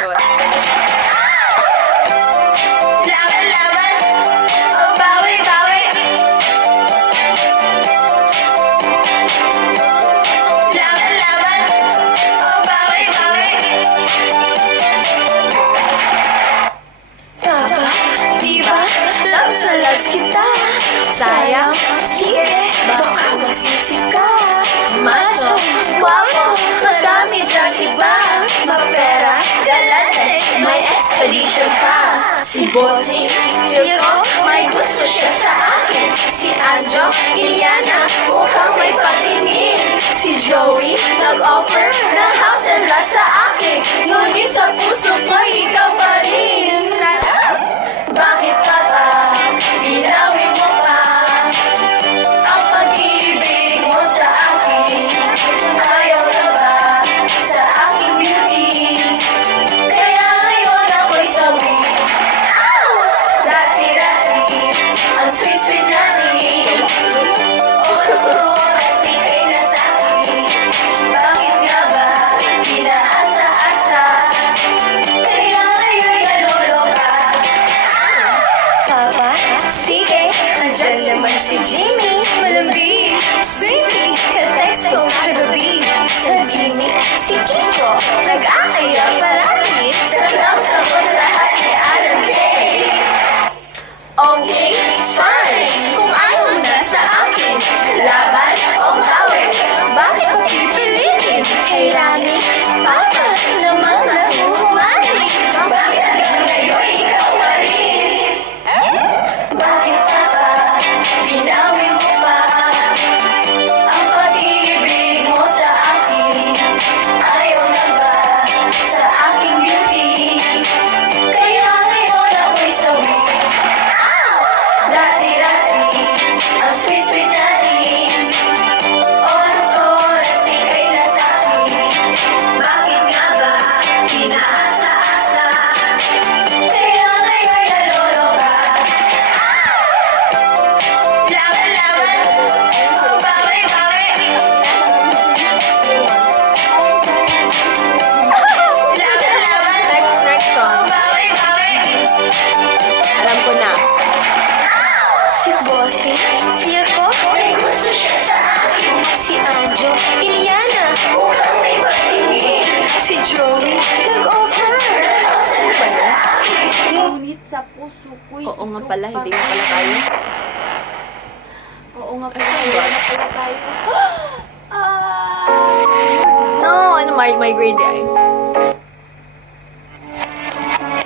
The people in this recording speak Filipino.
Laban, oh bawi. Laban, oh bawi. Taba, diba? Love sa love kita. Sayang, sige, baka masisika. Macho, guwapo, madami dyan iba. Mapera, galante, may expedition pa. Si Bossy, feel ko, may gusto siya sa akin. Si Anjo, Iliana, mukhang may patingin. Si Joey, nag-offer ng house and lot sa akin. Ngunit sa puso ko'y ikaw pa rin. Bakit ka ba? Binawi mo pa ang pag-ibig mo sa akin. Ayaw na ba sa aking beauty? Kaya ngayon ako'y sawi. Dati-dati, ang sweet natin. Oras-oras, di kayo na sa'kin. Bakit nga ba pinaasa-asa? Kaya ngayon naloloka. Papa, sige, andyan naman si Jimmy. Malambing, sweetie, ka-text ko sa gabi. Sa gimmick, si Kiko, nag-aaya parati. Sa clown, sagot lahat ni Alan Kay. Okay, fine, kung ayaw mo na sa akin. Laban o bawi, bakit mo pipilitin? Kay Rami, Papa, namang nahuhumani. Bakit hanggang ngayon ikaw pa rin? Bakit ka ba? Binawi mo pa ang pag-ibig mo sa akin. Ayaw na ba sa aking beauty? Kaya ngayon ako'y sawi. Dati-dati, ang sweet natin. Oras-oras, di kayo na sa'kin. Bakit nga ba pinaasa-asa? Kaya ngayon naloloka. Laban, oh bawi. Laban, Next oh song. bawi. Alam ko na. Si Bossy, feel ko, may gusto siya sa akin. Si Anjo, Iliana, mukhang may patingin. Si Joey, nag-offer. Sa akin. Ngunit sa puso ko'y Oo nga ikaw pala, pa hindi nga pala tayo. Oo nga pala, hindi nga pala tayo. No, ano, my grade ay.